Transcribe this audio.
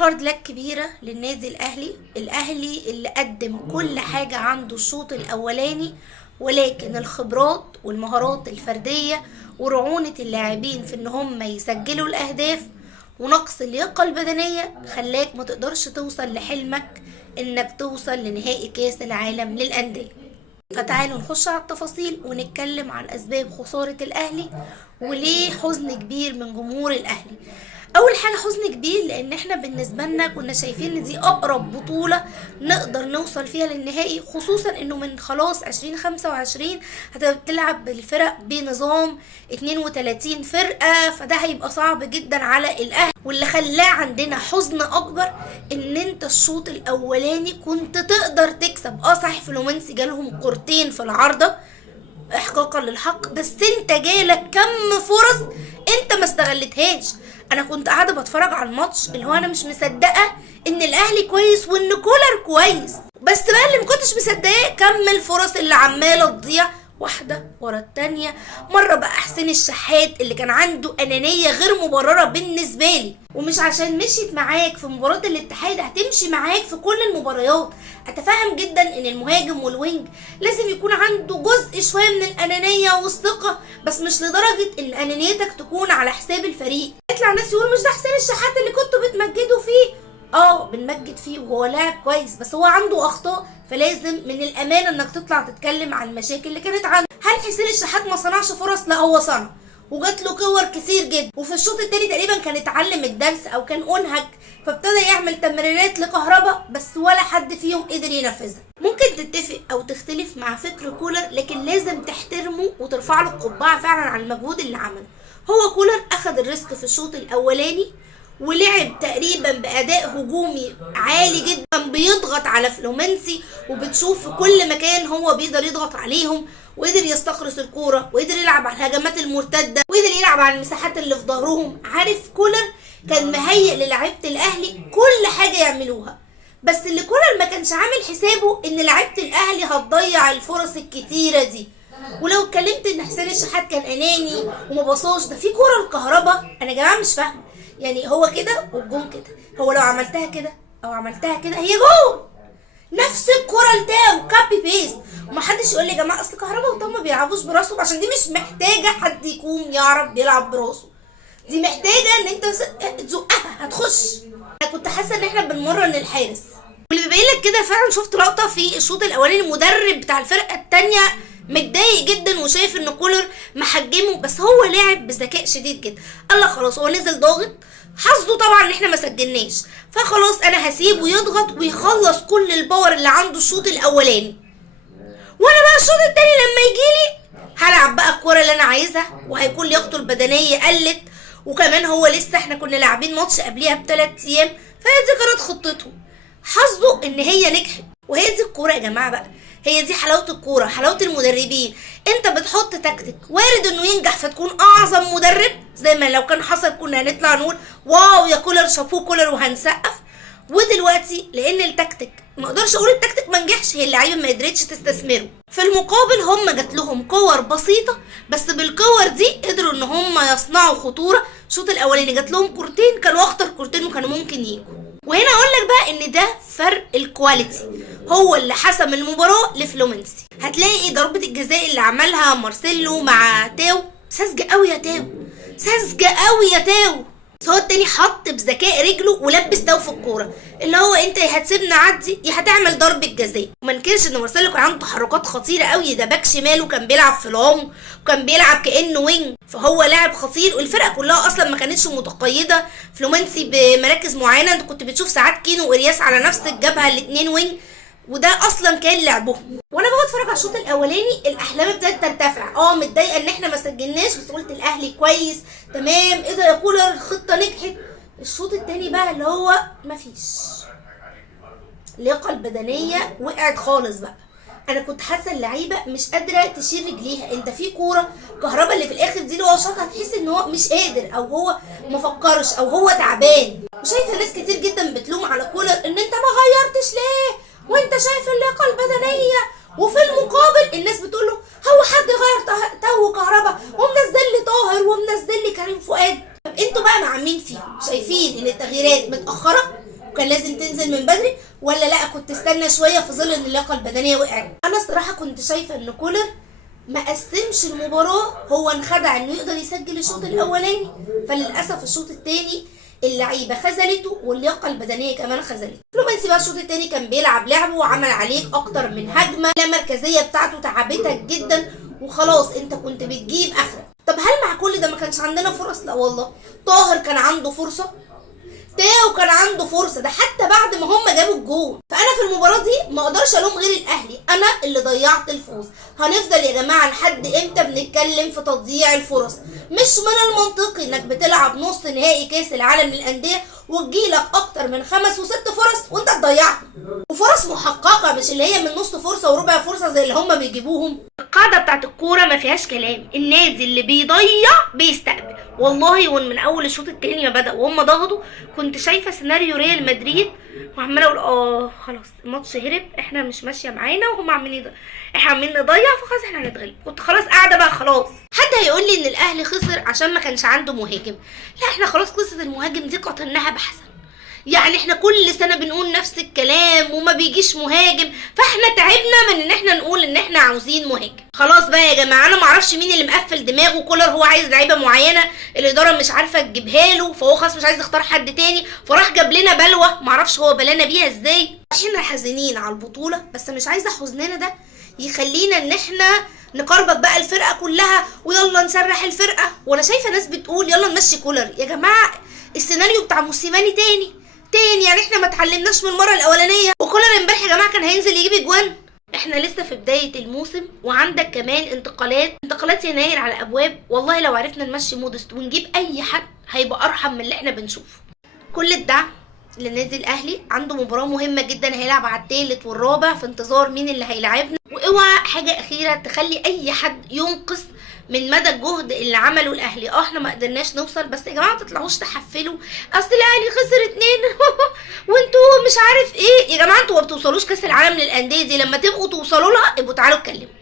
هارد لك كبيرة للنادي الأهلي اللي قدم كل حاجة عنده الشوط الأولاني، ولكن الخبرات والمهارات الفردية ورعونة اللاعبين في ان هم يسجلوا الأهداف ونقص اللياقة البدنية خلاك ما تقدرش توصل لحلمك انك توصل لنهائي كاس العالم للأندية. فتعالوا نخش على التفاصيل ونتكلم عن أسباب خسارة الأهلي وليه حزن كبير من جمهور الأهلي. اول حاجه حزن كبير لان احنا بالنسبه لنا كنا شايفين ان دي اقرب بطوله نقدر نوصل فيها للنهائي، خصوصا انه من خلاص 2025 هتبقى بتلعب بالفرق بنظام 32 فرقه، فده هيبقى صعب جدا على الاهلي. واللي خلاه عندنا حزن اكبر ان انت الشوط الاولاني كنت تقدر تكسب. صحيح فلومنسي جالهم كورتين في العارضه احقاقا للحق، بس انت جالك كم فرص انت ما استغلتهاش. انا كنت قاعده بتفرج على الماتش اللي هو انا مش مصدقه ان الاهلي كويس وان كولر كويس، بس بقى اللي ما كنتش مصدقاه كم الفرص اللي عماله تضيع واحده ورا التانيه. مره بقى حسين الشحات اللي كان عنده انانيه غير مبرره بالنسبه لي، ومش عشان مشيت معاك في مباراه الاتحاد هتمشي معاك في كل المباريات. اتفهم جدا ان المهاجم والوينج لازم يكون عنده جزء شويه من الانانيه والثقه، بس مش لدرجه ان انانيتك تكون على حساب الفريق. يطلع ناس يقول مش ده حسين الشحات اللي كنتوا بتمجدوا فيه. بنمجد فيه وهو لاعب كويس، بس هو عنده اخطاء، فلازم من الامانه انك تطلع تتكلم عن المشاكل اللي كانت عنده. هل حسين الشحات ما صنعش فرص؟ لا، هو صنع وجات له كور كتير جدا، وفي الشوط التاني تقريبا كان اتعلم الدرس او كان انهك، فابتدى يعمل تمريرات لكهربا بس ولا حد فيهم قدر ينفذها. ممكن تتفق او تختلف مع فكر كولر، لكن لازم تحترمه وترفع له القبعه فعلا على المجهود اللي عمله. هو كولر اخذ الريسك في الشوط الاولاني ولعب تقريبا باداء هجومي عالي جدا، بيضغط على فلومنسي وبتشوف في كل مكان هو بيقدر يضغط عليهم، وقدر يستخلص الكوره وقدر يلعب على الهجمات المرتده وقدر يلعب على المساحات اللي في ظهرهم. عارف كولر كان مهيئ للاعيبه الاهلي كل حاجه يعملوها، بس اللي كولر ما كانش عامل حسابه ان لعيبه الاهلي هتضيع الفرص الكتيره دي. ولو اتكلمت ان حسين الشحات كان اناني وما بصاش، ده في كوره الكهرباء انا يا جماعه مش فاهمه، يعني هو كده والجون كده، هو لو عملتها كده او عملتها كده هي جون، نفس الكوره لتاو كابي بيست. ومحدش يقول لي يا جماعه اصل كهرباء وطه ما بيلعبوش براسهم، عشان دي مش محتاجه حد يكون يعرف بيلعب براسه، دي محتاجه ان انت تزقها هتخش. انا كنت حاسه ان احنا بنمرن الحارس، واللي بيبين لك كده فعلا شفت لقطه في الشوط الاولاني المدرب بتاع الفرقه الثانيه متضايق جدا وشايف ان كولر محجمه، بس هو لاعب بذكاء شديد جدا. قال لك خلاص هو نزل ضاغط، حظه طبعا ان احنا ما سجلناش، فخلاص انا هسيبه يضغط ويخلص كل الباور اللي عنده الشوط الاولاني، وانا بقى الشوط التاني لما يجيلي هلعب بقى الكوره اللي انا عايزها، وهيكون لياقته البدنيه قلت، وكمان هو لسه احنا كنا لاعبين ماتش قبليها ب3 ايام، فهي دي كانت خطته. حظه ان هي نجحت، وهي دي الكوره يا جماعه بقى، هي دي حلاوه الكوره، حلاوه المدربين. انت بتحط تكتيك وارد انه ينجح فتكون اعظم مدرب، زي ما لو كان حصل كنا هنطلع نقول واو يا كولر شابوه كولر وهنسقف. ودلوقتي لان التكتيك ما اقدرش اقول التكتيك ما نجحش، هي اللعيبه ما قدرتش تستثمره، في المقابل هم جات لهم كور بسيطه، بس بالكور دي قدروا ان هم يصنعوا خطوره. الشوط الاولاني جات لهم كورتين كانوا اخطر كورتين وكانوا ممكن يجوا. وهنا اقول لك بقى ان ده فرق الكواليتي هو اللي حسم المباراه لفلومنسي. هتلاقي ضربه الجزاء اللي عملها مارسيلو مع تاو ساذجه قوي يا تاو، ساذجه قوي يا تاو. بس هو التاني حط بذكاء رجله ولبس تاو في الكوره، اللي هو انت يا هتسيبنا عدي يا هتعمل ضربه جزاء. وما ننكرش ان مارسيلو كان عنده تحركات خطيره قوي، ده باك شمال وكان بيلعب في العمق وكان بيلعب كانه وينج، فهو لاعب خطير. والفرقه كلها اصلا ما كانتش متقيده فلومنسي بمراكز معينه، انت كنت بتشوف ساعات كينو وارياس على نفس الجبهه الاثنين وينج، وده اصلا كان لعبهم. وانا بقى بتفرج على الشوط الاولاني الاحلام ابتدت ترتفع، متضايقه ان احنا ما سجلناش، بس قلت الاهلي كويس تمام، ايه ده يا كولر الخطه نجحت. الشوط الثاني بقى اللي هو مفيش اللياقه البدنيه وقعت خالص بقى. انا كنت حاسه اللعيبه مش قادره تشيل رجليها. انت في كوره كهربا اللي في الاخر دي اللي هو شاطها تحس ان هو مش قادر او هو ما فكرش او هو تعبان. وشايفه ناس كتير جدا بتلوم على كولر ان انت ما غيرتش ليه وانت شايف اللياقه البدنيه، وفي المقابل الناس بتقول له هو حد غير تو كهربا ومنزل لي طاهر ومنزل لي كريم فؤاد. طب انتوا بقى مع مين فيهم؟ شايفين ان التغييرات متاخره وكان لازم تنزل من بدري، ولا لا كنت تستنى شويه في ظل ان اللياقه البدنيه وقعت؟ انا الصراحه كنت شايفه ان كولر ما قسمش المباراه، هو انخدع انه يقدر يسجل الشوط الاولاني، فللاسف الشوط الثاني اللعيبه خذلته واللياقه البدنيه كمان خذلته. فلومينسي بقى الشوط الثاني كان بيلعب لعبه وعمل عليك اكتر من هجمه، المركزيه بتاعته تعبتك جدا وخلاص انت كنت بتجيب اخرك. طب هل مع كل ده ما كانش عندنا فرص؟ لا والله، طاهر كان عنده فرصه، تاو كان عنده فرصه، ده حتى بعد ما هم جابوا الجول. فانا في المباراه دي ما اقدرش الوم غير الاهلي، انا اللي ضيعت الفوز. هنفضل يا جماعه لحد امتى بنتكلم في تضييع الفرص؟ مش من المنطقي انك بتلعب نص نهائي كاس العالم للانديه وتجيلك اكتر من 5 و6 فرص وانت تضيعها، وفرص محققه مش اللي هي من نص فرصه وربع فرصه زي اللي هم بيجيبوهم. القاعده بتاعت الكوره ما فيهاش كلام، النادي اللي بيضيع بيستقبل. والله ومن اول الشوط الثاني ما بدا وهم ضغطوا كنت شايفه سيناريو ريال مدريد وعماله اقول خلاص الماتش هرب، احنا مش ماشيه معانا وهم عمالين احنا عمالين نضيع فخلاص احنا هنتغلب. كنت خلاص قاعده بقى خلاص. حد هيقول لي ان الاهلي خسر عشان ما كانش عنده مهاجم؟ لا، احنا خلاص قصه المهاجم دي قتلناها بحثا. يعني احنا كل سنه بنقول نفس الكلام وما بيجيش مهاجم، فاحنا تعبنا من ان احنا نقول ان احنا عاوزين مهاجم. خلاص بقى يا جماعه، انا معرفش مين اللي مقفل دماغه، كولر هو عايز لعيبه معينه، الاداره مش عارفه تجيبها له، فهو خلاص مش عايز يختار حد تاني، فراح جاب لنا بلوه معرفش هو بلانا بيها ازاي. احنا حزينين على البطوله، بس مش عايزه حزننا ده يخلينا ان احنا نقربط بقى الفرقه كلها ويلا نسرح الفرقه. وانا شايفه ناس بتقول يلا نمشي كولر. يا جماعه السيناريو بتاع موسيماني تاني يعني احنا ما اتعلمناش من المره الاولانيه، وكولر امبارح يا جماعه كان هينزل يجيب اجوان. احنا لسه في بدايه الموسم وعندك كمان انتقالات يناير على ابواب. والله لو عرفنا نمشي مودست ونجيب اي حد هيبقى ارحم من اللي احنا بنشوفه. كل الدعم للنادي الاهلي، عنده مباراه مهمه جدا هيلعب على الثالث والرابع في انتظار مين اللي هيلعبنا. واوعى حاجه اخيره تخلي اي حد ينقص من مدى الجهد اللي عمله الاهلي. احنا ما قدرناش نوصل، بس يا جماعه ما تطلعوش تحفلوا اصل الاهلي خسر 2 وانتوا مش عارف ايه. يا جماعه انتوا ما بتوصلوش كاس العالم للانديه دي، لما تبقوا توصلوا لها ابقوا تعالوا اتكلموا.